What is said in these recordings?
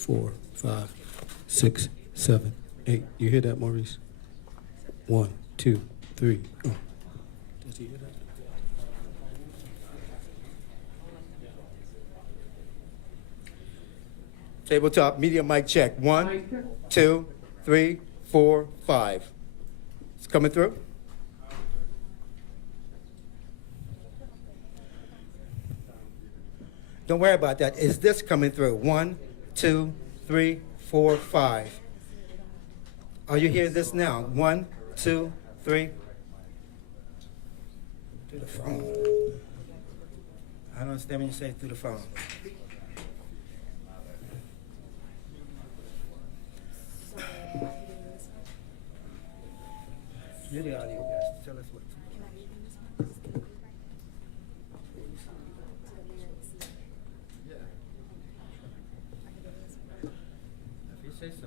4, 5, 6, 7, 8. You hear that, Maurice? 1, 2, 3. Oh. Does he hear that? Tabletop media mic check. 1, 2, 3, 4, 5. It's coming through. Don't worry about that. Is this coming through? 1, 2, 3, 4, 5. Are you hearing this now? 1, 2, 3. Through the phone. I don't understand when you say through the phone. You're the audio guys. Tell us what. If you say so.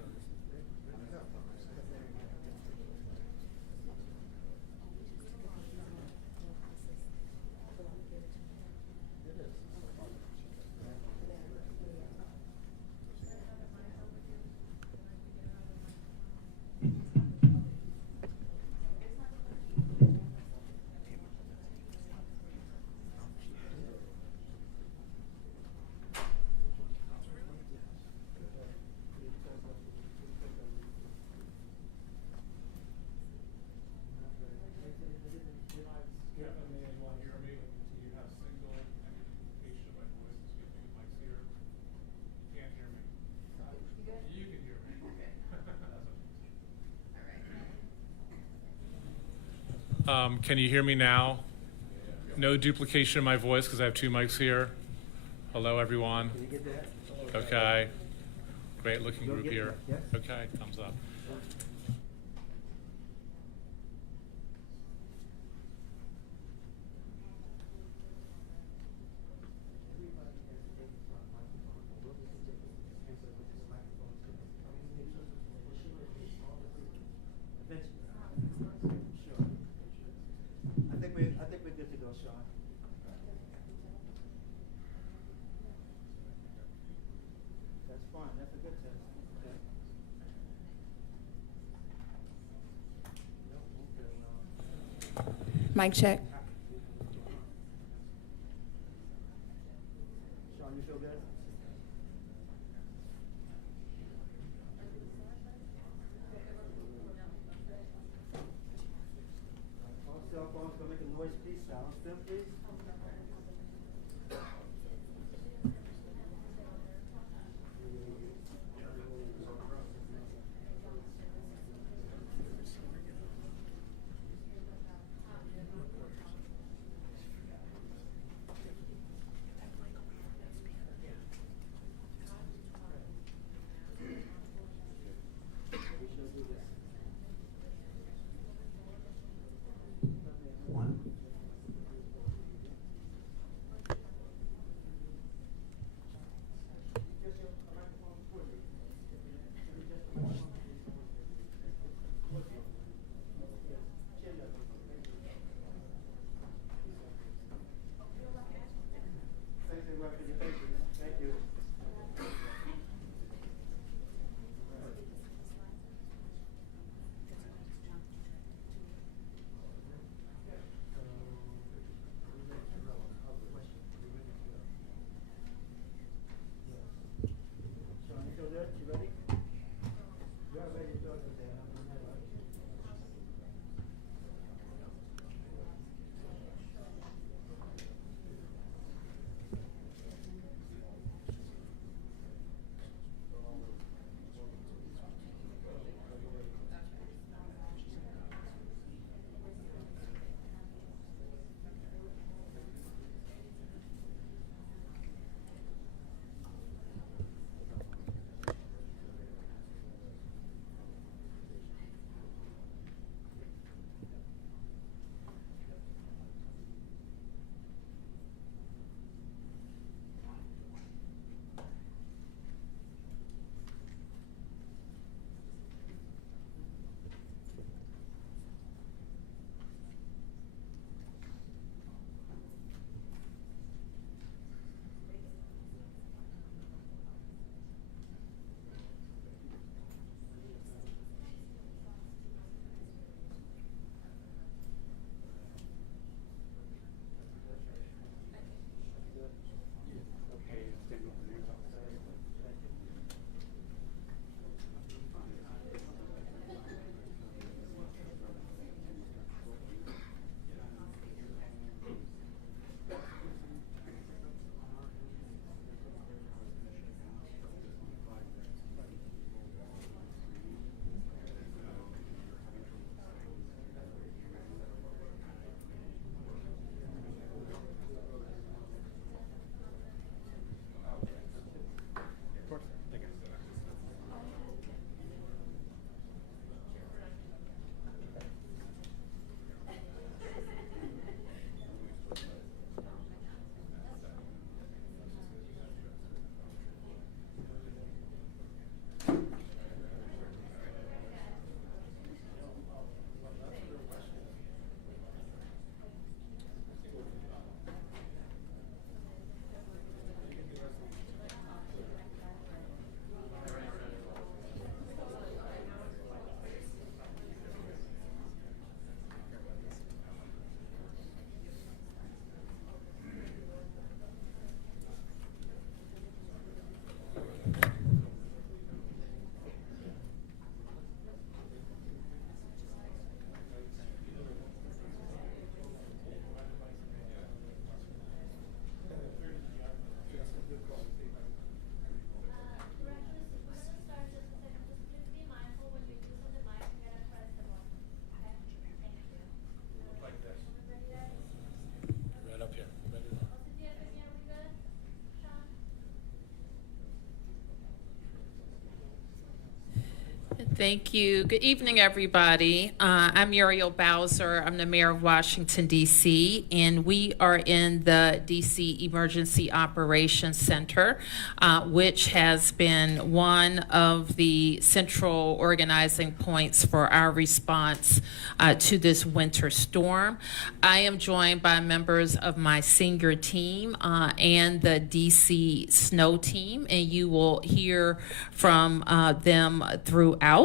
Can you hear me now? No duplication of my voice because I have two mics here. Hello, everyone. Can you get that? Okay. Great looking You'll group get here. that, yes? Okay, thumbs up. Sure. I think we're good to go, Sean. That's fine. That's a good test. Okay. Mic check. Sean, you feel good? All cell phones gonna make a noise, please silence them, please. Thank you. Good evening, everybody. I'm Muriel Bowser. I'm the mayor of Washington, D.C., and we are in the D.C. Emergency Operations Center, which has been one of the central organizing points for our response to this winter storm. I am joined by members of my senior team and the D.C. snow team, and you will hear from them throughout.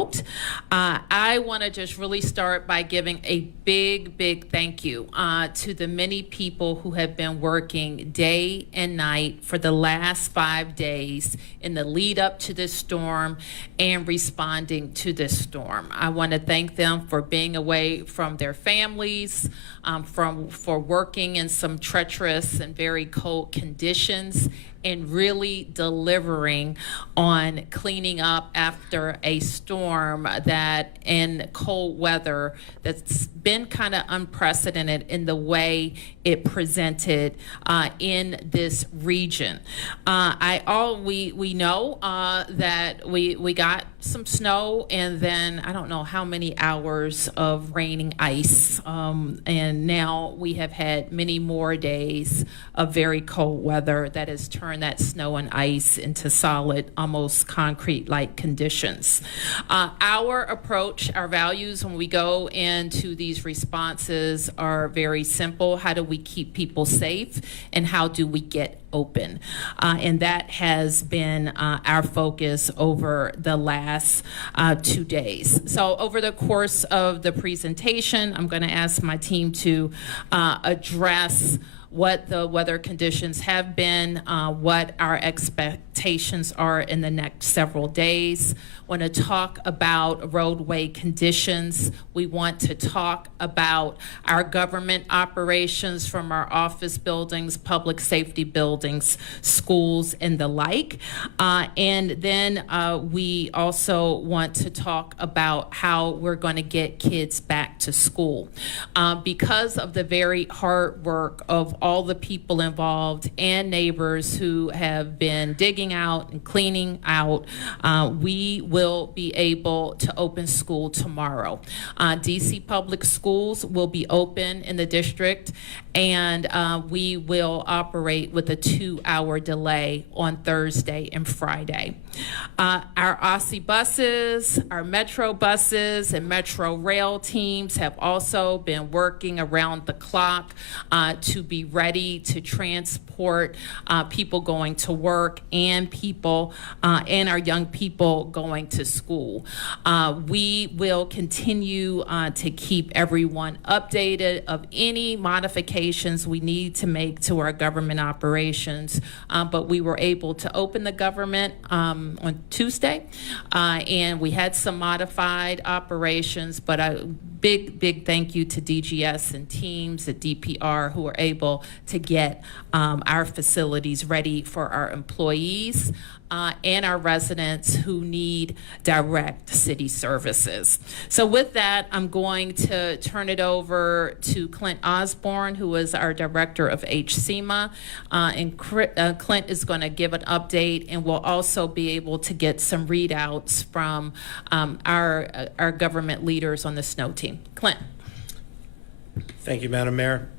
I want to just really start by giving a big thank you to the many people who have been working day and night for the last 5 days in the lead up to this storm and responding to this storm. I want to thank them for being away from their families, for working in some treacherous and very cold conditions, and really delivering on cleaning up after a storm that in cold weather that's been kind of unprecedented in the way it presented in this region. We know that we got some snow and then I don't know how many hours of raining ice, and now we have had many more days of very cold weather that has turned that snow and ice into solid, almost concrete-like conditions. Our approach, our values when we go into these responses are very simple. How do we keep people safe and how do we get open? And that has been our focus over the last 2 days. So over the course of the presentation, I'm going to ask my team to address what the weather conditions have been, what our expectations are in the next several days. Want to talk about roadway conditions. We want to talk about our government operations from our office buildings, public safety buildings, schools, and the like. And then we also want to talk about how we're going to get kids back to school. Because of the very hard work of all the people involved and neighbors who have been digging out and cleaning out, we will be able to open school tomorrow. DC Public Schools will be open in the district, and we will operate with a 2-hour delay on Thursday and Friday. Our OSSI buses, our Metro buses, and Metro Rail teams have also been working around the clock to be ready to transport people going to work and people and our young people going to school. We will continue to keep everyone updated of any modifications we need to make to our government operations, but we were able to open the government on Tuesday, and we had some modified operations, but a big thank you to DGS and teams at DPR who were able to get our facilities ready for our employees and our residents who need direct city services. So with that, I'm going to turn it over to Clint Osborne, who is our director of HCMA, and Clint is going to give an update, and we'll also be able to get some readouts from our government leaders on the snow team. Clint. Thank you, Madam Mayor.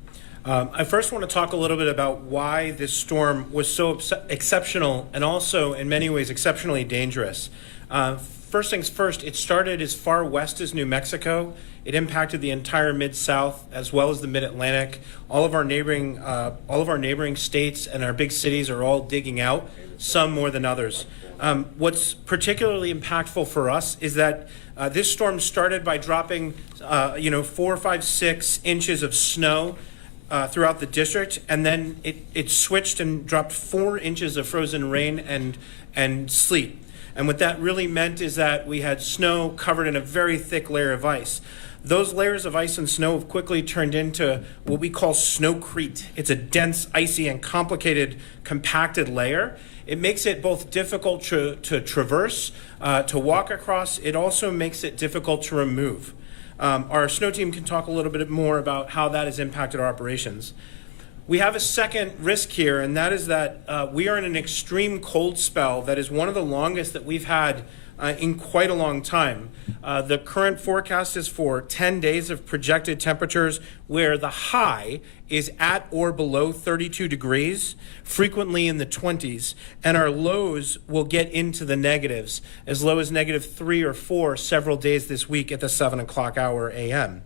I first want to talk a little bit about why this storm was so exceptional and also in many ways exceptionally dangerous. First things first, it started as far west as New Mexico. It impacted the entire Mid-South as well as the Mid-Atlantic. All of our neighboring states and our big cities are all digging out, some more than others. What's particularly impactful for us is that this storm started by dropping 4, 5, 6 inches of snow throughout the district, and then it switched and dropped 4 inches of frozen rain and sleet. And what that really meant is that we had snow covered in a very thick layer of ice. Those layers of ice and snow have quickly turned into what we call snowcrete. It's a dense, icy, and complicated, compacted layer. It makes it both difficult to traverse, to walk across. It also makes it difficult to remove. Our snow team can talk a little bit more about how that has impacted our operations. We have a second risk here, and that is that we are in an extreme cold spell that is one of the longest that we've had in quite a long time. The current forecast is for 10 days of projected temperatures where the high is at or below 32 degrees, frequently in the 20s, and our lows will get into the negatives, as low as -3 or 4 several days this week at the 7 o'clock hour a.m.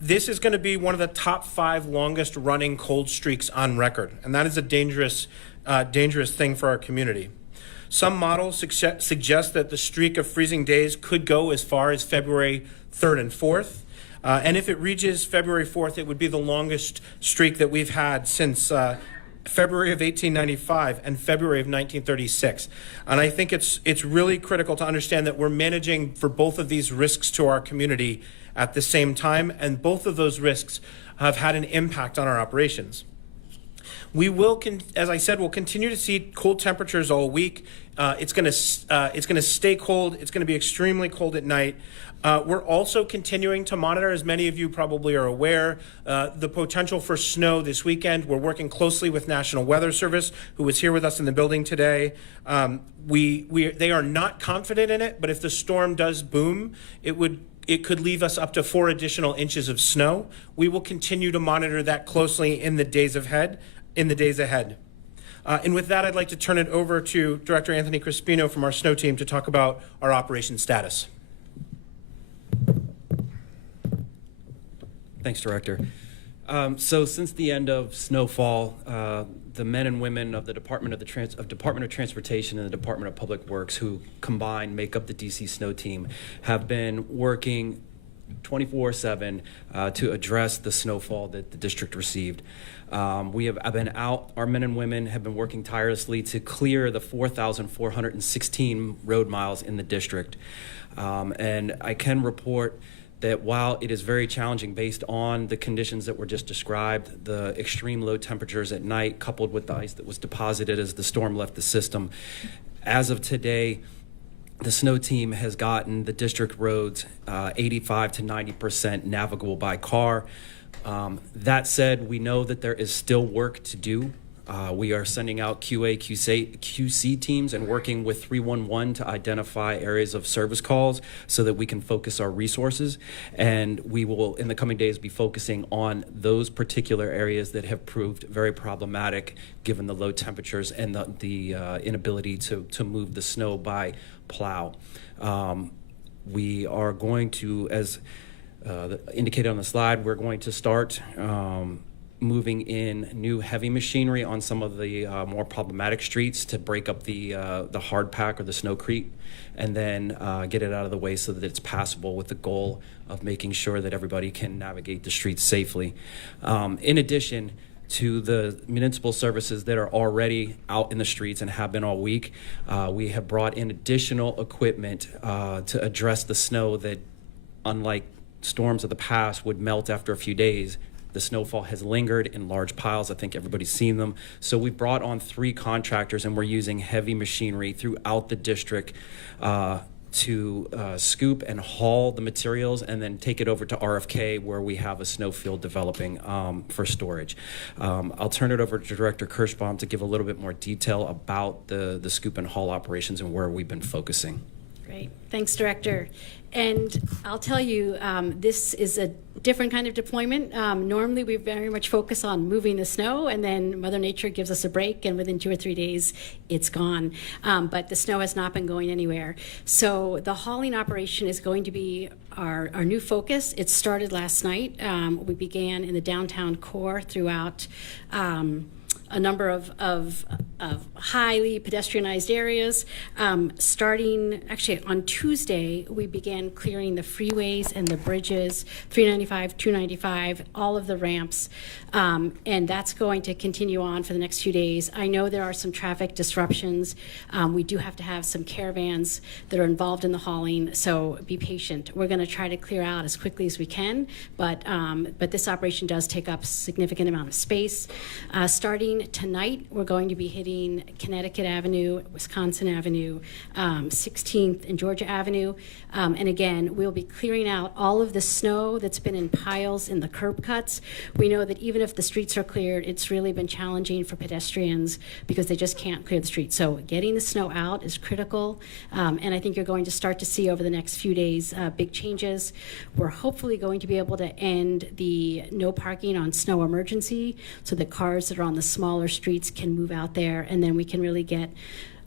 This is going to be one of the top 5 longest running cold streaks on record, and that is a dangerous thing for our community. Some models suggest that the streak of freezing days could go as far as February 3rd and 4th. And if it reaches February 4th, it would be the longest streak that we've had since February of 1895 and February of 1936. And I think it's really critical to understand that we're managing for both of these risks to our community at the same time, and both of those risks have had an impact on our operations. We will, as I said, we'll continue to see cold temperatures all week. It's going to stay cold. It's going to be extremely cold at night. We're also continuing to monitor, as many of you probably are aware, the potential for snow this weekend. We're working closely with National Weather Service, who is here with us in the building today. They are not confident in it, but if the storm does boom, it could leave us up to 4 additional inches of snow. We will continue to monitor that closely in the days ahead. And with that, I'd like to turn it over to Director Anthony Crispino from our snow team to talk about our operation status. Thanks, Director. So since the end of snowfall, the men and women of the Department of Transportation and the Department of Public Works, who combined make up the DC Snow Team, have been working 24/7 to address the snowfall that the district received. We have been out, our men and women have been working tirelessly to clear the 4,416 road miles in the district. And I can report that while it is very challenging based on the conditions that were just described, the extreme low temperatures at night coupled with the ice that was deposited as the storm left the system, as of today, the snow team has gotten the district roads 85 to 90% navigable by car. That said, we know that there is still work to do. We are sending out QC teams and working with 311 to identify areas of service calls so that we can focus our resources. And we will, in the coming days, be focusing on those particular areas that have proved very problematic given the low temperatures and the inability to move the snow by plow. We are going to, as indicated on the slide, we're going to start moving in new heavy machinery on some of the more problematic streets to break up the hard pack or the snowcrete, and then get it out of the way so that it's passable, with the goal of making sure that everybody can navigate the streets safely. In addition to the municipal services that are already out in the streets and have been all week, we have brought in additional equipment to address the snow that, unlike storms of the past, would melt after a few days. The snowfall has lingered in large piles. I think everybody's seen them. So we brought on 3 contractors, and we're using heavy machinery throughout the district to scoop and haul the materials and then take it over to RFK, where we have a snow field developing for storage. I'll turn it over to Director Kirschbaum to give a little bit more detail about the scoop and haul operations and where we've been focusing. Great. Thanks, Director. And I'll tell you, this is a different kind of deployment. Normally, we very much focus on moving the snow, and then Mother Nature gives us a break, and within 2 or 3 days, it's gone. But the snow has not been going anywhere. So the hauling operation is going to be our new focus. It started last night. We began in the downtown core throughout a number of highly pedestrianized areas. Starting actually on Tuesday, we began clearing the freeways and the bridges, 395, 295, all of the ramps, and that's going to continue on for the next few days. I know there are some traffic disruptions. We do have to have some caravans that are involved in the hauling, so be patient. We're going to try to clear out as quickly as we can, but this operation does take up a significant amount of space. Starting starting tonight, we're going to be hitting Connecticut Avenue, Wisconsin Avenue, 16th and Georgia Avenue. And again, we'll be clearing out all of the snow that's been in piles in the curb cuts. We know that even if the streets are cleared, it's really been challenging for pedestrians because they just can't clear the streets. So getting the snow out is critical. And I think you're going to start to see over the next few days big changes. We're hopefully going to be able to end the no parking on snow emergency so that cars that are on the smaller streets can move out there, and then we can really get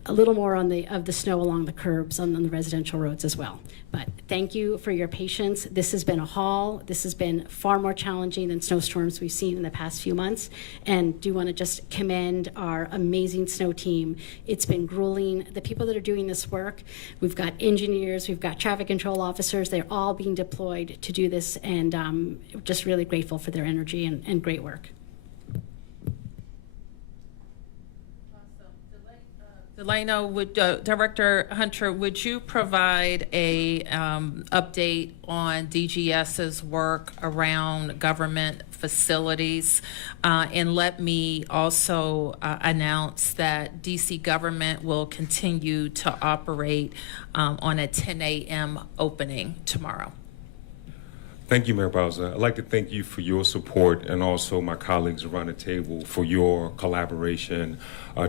a little more of the snow along the curbs on the residential roads as well. But thank you for your patience. This has been a haul. This has been far more challenging than snowstorms we've seen in the past few months. And do want to just commend our amazing snow team. It's been grueling. The people that are doing this work, we've got engineers, we've got traffic control officers. They're all being deployed to do this, and just really grateful for their energy and great work. Delano, Director Hunter, would you provide a update on DGS's work around government facilities? And let me also announce that DC government will continue to operate on a 10 a.m. opening tomorrow. Thank you, Mayor Bowser. I'd like to thank you for your support and also my colleagues around the table for your collaboration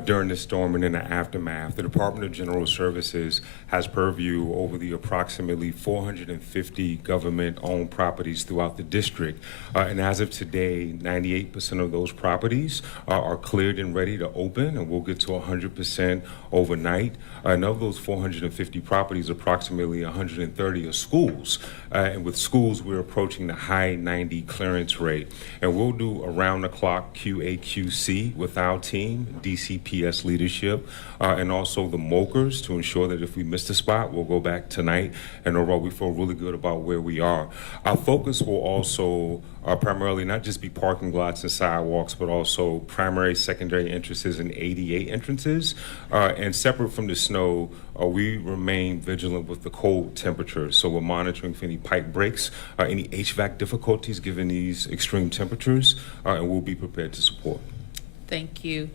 during this storm and in the aftermath. The Department of General Services has purview over the approximately 450 government-owned properties throughout the district. And as of today, 98% of those properties are cleared and ready to open, and we'll get to 100% overnight. And of those 450 properties, approximately 130 are schools. And with schools, we're approaching the high 90 clearance rate. And we'll do around-the-clock QA/QC with our team, DCPS leadership, and also the MOKers to ensure that if we miss the spot, we'll go back tonight. And overall, we feel really good about where we are. Our focus will also primarily not just be parking lots and sidewalks, but also primary, secondary entrances and ADA entrances. And separate from the snow, we remain vigilant with the cold temperatures. So we're monitoring for any pipe breaks, any HVAC difficulties given these extreme temperatures, and we'll be prepared to support. Thank you.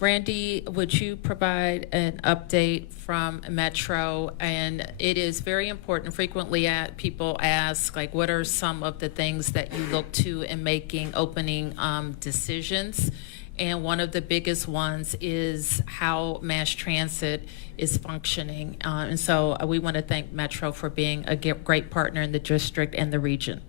Randy, would you provide an update from Metro? And it is very important. Frequently people ask, like, what are some of the things that you look to in making opening decisions? And one of the biggest ones is how mass transit is functioning. And so we want to thank Metro for being a great partner in the district and the region.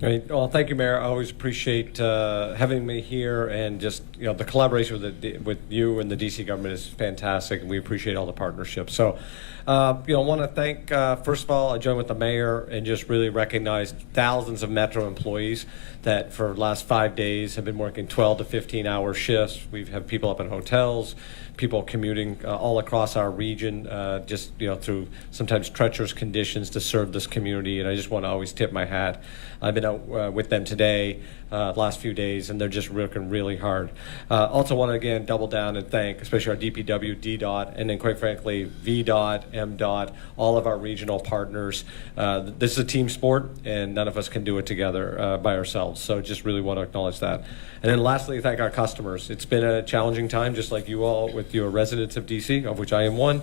Great. Well, thank you, Mayor. I always appreciate having me here, and just the collaboration with you and the DC government is fantastic, and we appreciate all the partnerships. So, I want to thank first of all, I join with the mayor and just really recognize thousands of Metro employees that for the last 5 days have been working 12 to 15-hour shifts. We've had people up in hotels, people commuting all across our region, just through sometimes treacherous conditions to serve this community. And I just want to always tip my hat. I've been out with them today, last few days, and they're just working really hard. Also want to again double down and thank especially our DPW, DDOT, and then quite frankly VDOT, MDOT, all of our regional partners. This is a team sport, and none of us can do it together by ourselves. So just really want to acknowledge that. And then lastly, thank our customers. It's been a challenging time, just like you all with your residents of DC, of which I am one.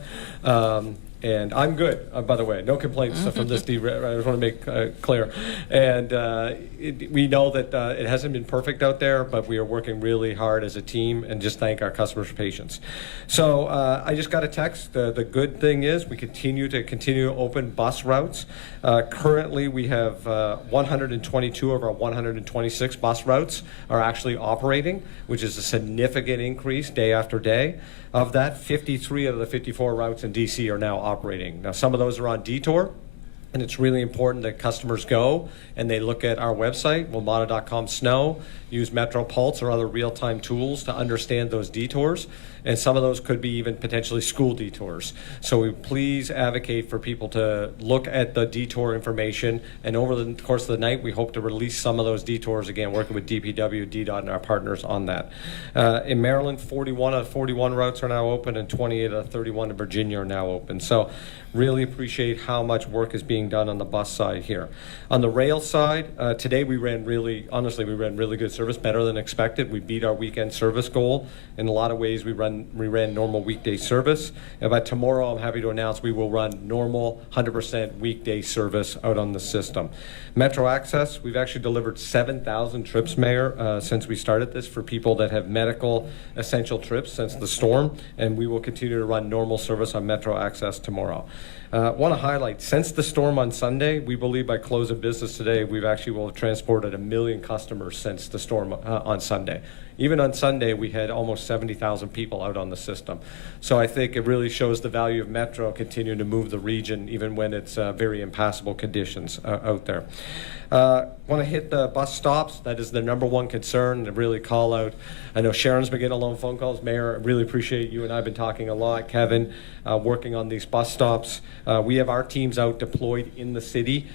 And I'm good, by the way. No complaints from this. I just want to make clear. And we know that it hasn't been perfect out there, but we are working really hard as a team, and just thank our customers for patience. So I just got a text. The good thing is we continue to open bus routes. Currently, we have 122 of our 126 bus routes are actually operating, which is a significant increase day after day. Of that, 53 of the 54 routes in DC are now operating. Now, some of those are on detour, and it's really important that customers go and they look at our website, WMATA.com/snow, use Metro Pulse or other real-time tools to understand those detours. And some of those could be even potentially school detours. So we please advocate for people to look at the detour information. And over the course of the night, we hope to release some of those detours, again, working with DPW, DDOT, and our partners on that. In Maryland, 41 of 41 routes are now open, and 28 of 31 in Virginia are now open. So really appreciate how much work is being being done on the bus side here. On the rail side, today we ran really good service, better than expected. We beat our weekend service goal. In a lot of ways, we ran normal weekday service. And by tomorrow, I'm happy to announce we will run normal 100% weekday service out on the system. Metro Access, we've actually delivered 7,000 trips, Mayor, since we started this for people that have medical essential trips since the storm, and we will continue to run normal service on Metro Access tomorrow. Want to highlight, since the storm on Sunday, we believe by close of business today, we've actually will have transported 1 million customers since the storm on Sunday. Even on Sunday, we had almost 70,000 people out on the system. So I think it really shows the value of Metro continuing to move the region, even when it's very impassable conditions out there. Want to hit the bus stops. That is the number one concern to really call out. I know Sharon's been getting a lot of phone calls. Mayor, I really appreciate you and I have been talking a lot. Kevin, working on these bus stops. We have our teams out deployed in the city,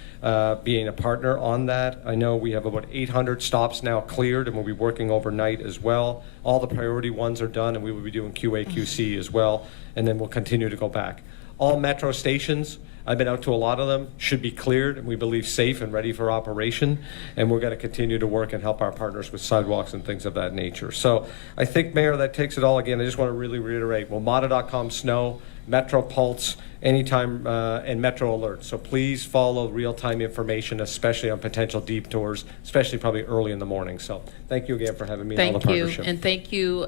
being a partner on that. I know we have about 800 stops now cleared, and we'll be working overnight as well. All the priority ones are done, and we will be doing QA/QC as well, and then we'll continue to go back. All Metro stations, I've been out to a lot of them, should be cleared and we believe safe and ready for operation. And we're going to continue to work and help our partners with sidewalks and things of that nature. So I think, Mayor, that takes it all. Again, I just want to really reiterate, WMATA.com snow, Metro Pulse, anytime, and Metro Alert. So please follow real-time information, especially on potential detours, especially probably early in the morning. So thank you again for having me and all the partnership. And thank you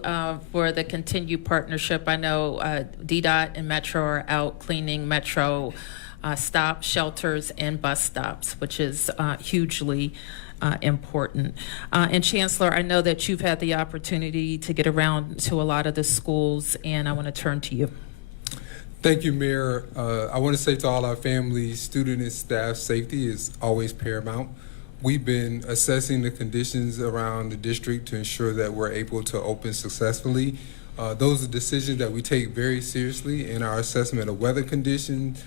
for the continued partnership. I know DDOT and Metro are out cleaning Metro stop shelters and bus stops, which is hugely important. And Chancellor, I know that you've had the opportunity to get around to a lot of the schools, and I want to turn to you. Thank you, Mayor. I want to say to all our families, student and staff safety is always paramount. We've been assessing the conditions around the district to ensure that we're able to open successfully. Those are decisions that we take very seriously in our assessment of weather conditions,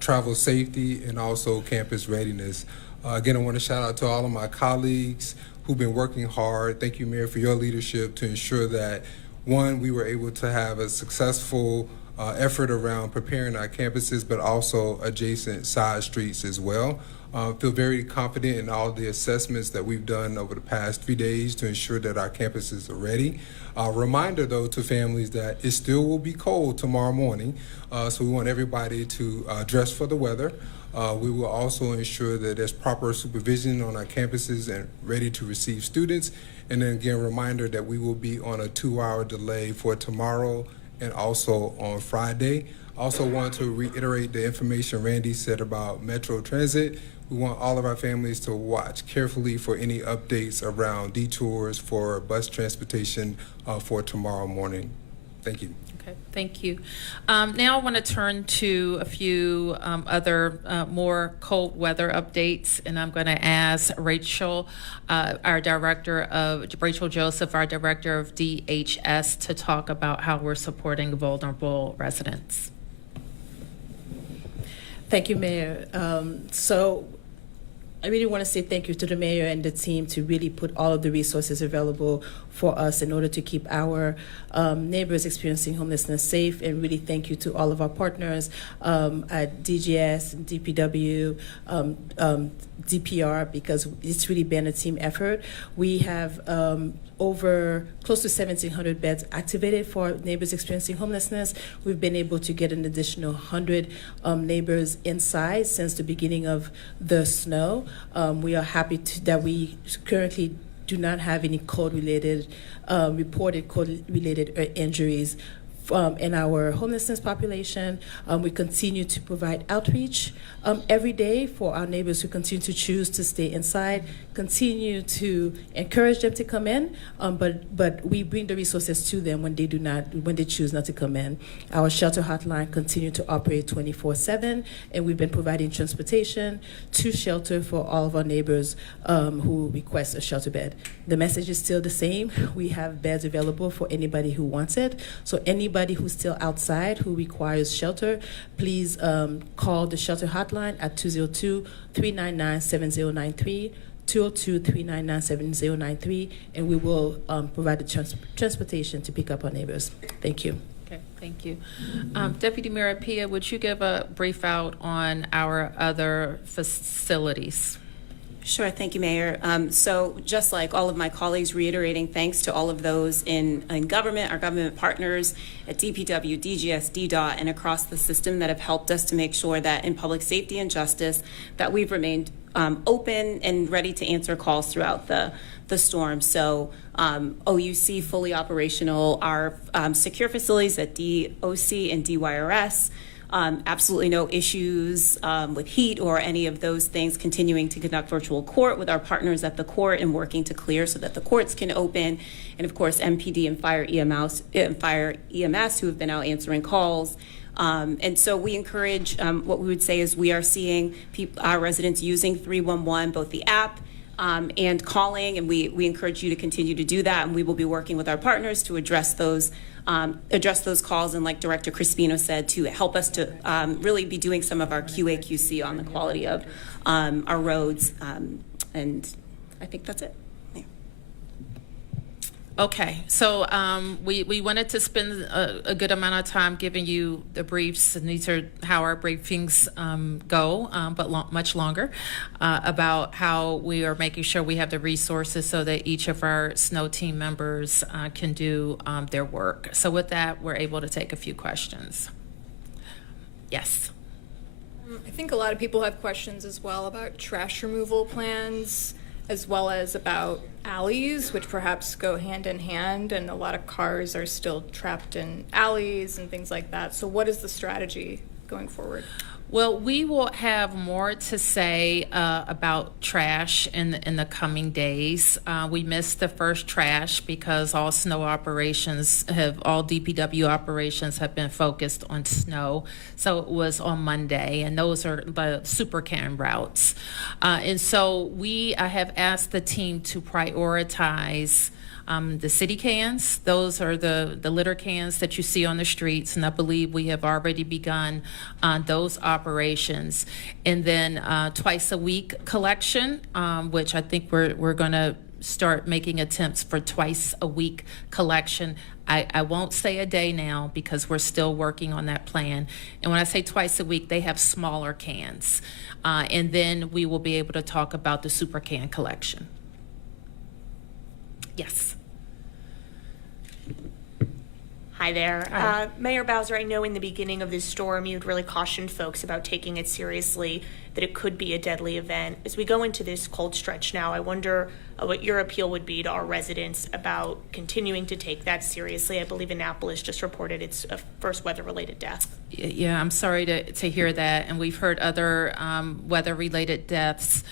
travel safety, and also campus readiness. Again, I want to shout out to all of my colleagues who've been working hard. Thank you, Mayor, for your leadership to ensure that, one, we were able to have a successful effort around preparing our campuses, but also adjacent side streets as well. Feel very confident in all the assessments that we've done over the past 3 days to ensure that our campuses are ready. Reminder, though, to families that it still will be cold tomorrow morning, so we want everybody to dress for the weather. We will also ensure that there's proper supervision on our campuses and ready to receive students. And then again, reminder that we will be on a 2-hour delay for tomorrow and also on Friday. Also want to reiterate the information Randy said about Metro Transit. We want all of our families to watch carefully for any updates around detours for bus transportation for tomorrow morning. Thank you. Okay, thank you. Now I want to turn to a few other more cold weather updates, and I'm going to ask Rachel, Rachel Joseph, our director of DHS, to talk about how we're supporting vulnerable residents. Thank you, Mayor. So I really want to say thank you to the mayor and the team to really put all of the resources available for us in order to keep our neighbors experiencing homelessness safe. And really thank you to all of our partners at DGS, DPW, DPR, because it's really been a team effort. We have over close to 1,700 beds activated for neighbors experiencing homelessness. We've been able to get an additional 100 neighbors inside since the beginning of the snow. We are happy that we currently do not have any reported code-related injuries in our homelessness population. We continue to provide outreach every day for our neighbors who continue to choose to stay inside, continue to encourage them to come in, but we bring the resources to them when they choose not to come in. Our shelter hotline continue to operate 24/7, and we've been providing transportation to shelter for all of our neighbors who request a shelter bed. The message is still the same. We have beds available for anybody who wants it. So anybody who's still outside who requires shelter, please call the shelter hotline at 202-399-7093, 202-399-7093, and we will provide the transportation to pick up our neighbors. Thank you. Okay. Thank you. Deputy Mayor Pia, would you give a brief out on our other facilities? Sure, thank you, Mayor. So just like all of my colleagues, reiterating thanks to all of those in government, our government partners at DPW, DGS, DDOT, and across the system that have helped us to make sure that in public safety and justice that we've remained open and ready to answer calls throughout the storm. So OUC fully operational, our secure facilities at DOC and DYRS, absolutely no issues with heat or any of those things, continuing to conduct virtual court with our partners at the court and working to clear so that the courts can open. And of course, MPD and Fire EMS who have been out answering calls. And so we encourage, what we would say is we are seeing our residents using 311, both the app and calling, and we encourage you to continue to do that, and we will be working with our partners to address those calls, and like Director Crispino said, to help us to really be doing some of our QA/QC on the quality of our roads, and I think that's it. Yeah. Okay, so we wanted to spend a good amount of time giving you the briefs, and these are how our briefings go, but much longer, about how we are making sure we have the resources so that each of our SNOW team members can do their work. So with that, we're able to take a few questions. Yes. I think a lot of people have questions as well about trash removal plans, as well as about alleys, which perhaps go hand in hand, and a lot of cars are still trapped in alleys and things like that. So what is the strategy going forward? Well, we will have more to say about trash in the coming days. We missed the first trash because all snow operations all DPW operations have been focused on snow. So it was on Monday, and those are the super can routes. And so I have asked the team to prioritize the city cans. Those are the litter cans that you see on the streets, and I believe we have already begun those operations. And then twice a week collection, which I think we're going to start making attempts for twice a week collection. I won't say a day now because we're still working on that plan. And when I say twice a week, they have smaller cans. And then we will be able to talk about the super can collection. Yes. Hi there. Mayor Bowser, I know in the beginning of this storm you had really cautioned folks about taking it seriously, that it could be a deadly event. As we go into this cold stretch now, I wonder what your appeal would be to our residents about continuing to take that seriously. I believe Annapolis just reported its first weather-related death. Yeah, I'm sorry to hear that, and we've heard other weather-related deaths.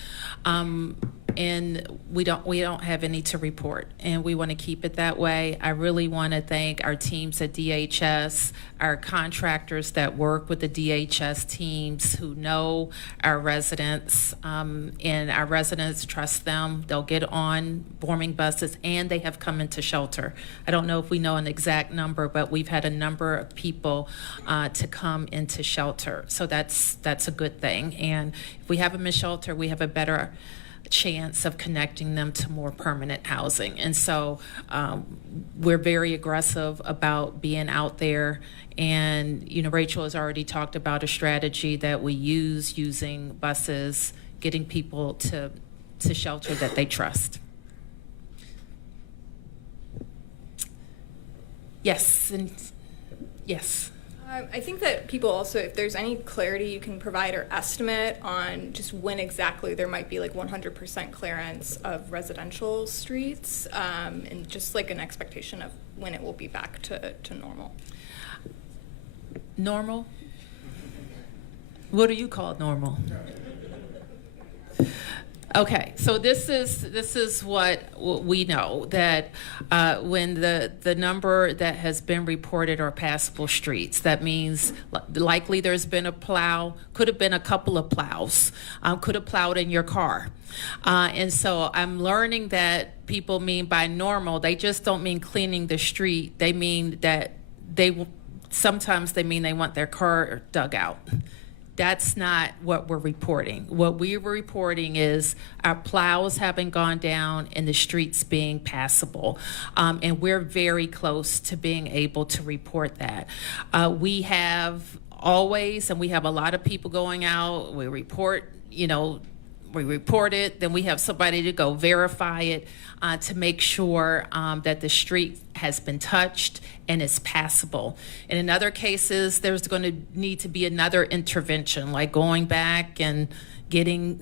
And we don't have any to report, and we want to keep it that way. I really want to thank our teams at DHS, our contractors that work with the DHS teams who know our residents, and our residents trust them. They'll get on warming buses, and they have come into shelter. I don't know if we know an exact number, but we've had a number of people to come into shelter, so that's a good thing. And if we have them in shelter, we have a better chance of connecting them to more permanent housing. And so we're very aggressive about being out there. And, Rachel has already talked about a strategy that we use using buses, getting people to shelter that they trust. Yes, and yes. I think that people also, if there's any clarity you can provide or estimate on just when exactly there might be like 100% clearance of residential streets, and just like an expectation of when it will be back to normal. Normal? What do you call normal? Okay, so this is what we know, that when the number that has been reported are passable streets, that means likely there's been a plow, could have been a couple of plows, could have plowed in your car. And so I'm learning that people mean by normal, they just don't mean cleaning the street, they mean that sometimes they mean they want their car dug out. That's not what we're reporting. What we were reporting is our plows having gone down and the streets being passable. And we're very close to being able to report that. We have always, and we have a lot of people going out, we report, we report it, then we have somebody to go verify it to make sure that the street has been touched and is passable. And in other cases, there's going to need to be another intervention, like going back and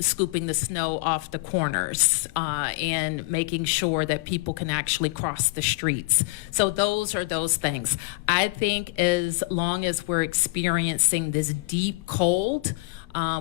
scooping the snow off the corners and making sure that people can actually cross the streets. So those are those things. I think as long as we're experiencing this deep cold,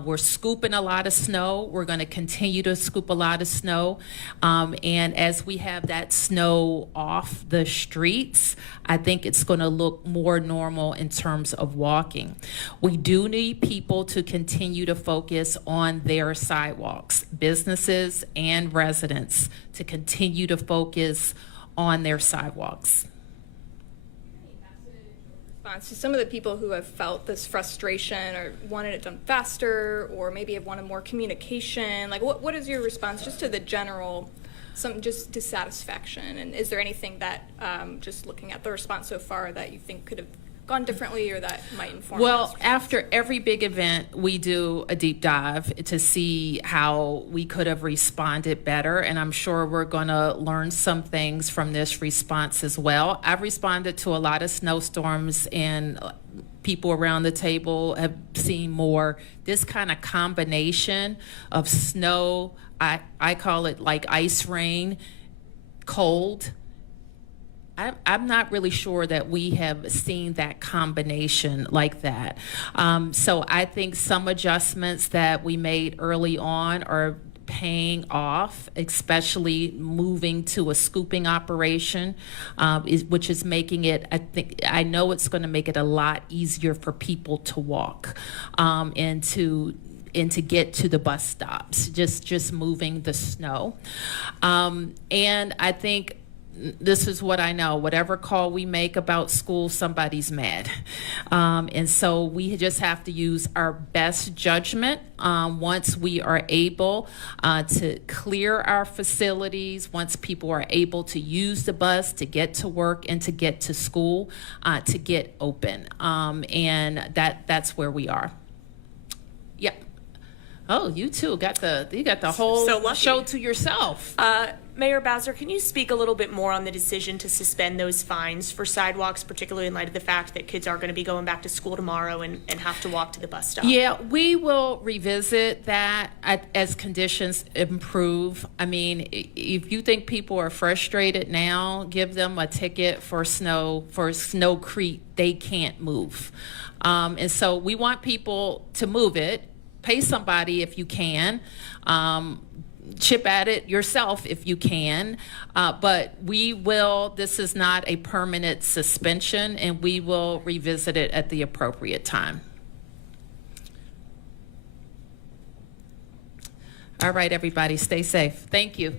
we're scooping a lot of snow. We're going to continue to scoop a lot of snow. And as we have that snow off the streets, I think it's going to look more normal in terms of walking. We do need people to continue to focus on their sidewalks, businesses and residents to continue to focus on their sidewalks. To some of the people who have felt this frustration or wanted it done faster, or maybe have wanted more communication, like what is your response just to the general, some just dissatisfaction? And is there anything that, just looking at the response so far, that you think could have gone differently or that might inform? Well, after every big event, we do a deep dive to see how we could have responded better, and I'm sure we're going to learn some things from this response as well. I've responded to a lot of snowstorms, and people around the table have seen more this kind of combination of snow, I call it like ice rain, cold. I'm not really sure that we have seen that combination like that. So I think some adjustments that we made early on are paying off, especially moving to a scooping operation, which is making it, I know it's going to make it a lot easier for people to walk and to get to the bus stops, just moving the snow. And I think this is what I know. Whatever call we make about school, somebody's mad. And so we just have to use our best judgment once we are able to clear our facilities, once people are able to use the bus to get to work and to get to school, to get open. And that's where we are. Yep. Oh, you too got the whole show to yourself. Mayor Bowser, can you speak a little bit more on the decision to suspend those fines for sidewalks, particularly in light of the fact that kids are going to be going back to school tomorrow and have to walk to the bus stop? Yeah, we will revisit that as conditions improve. I mean, if you think people are frustrated now, give them a ticket for snowcrete they can't move. And so we want people to move it. Pay somebody if you can. Chip at it yourself if you can. But this is not a permanent suspension, and we will revisit it at the appropriate time. All right, everybody, stay safe. Thank you.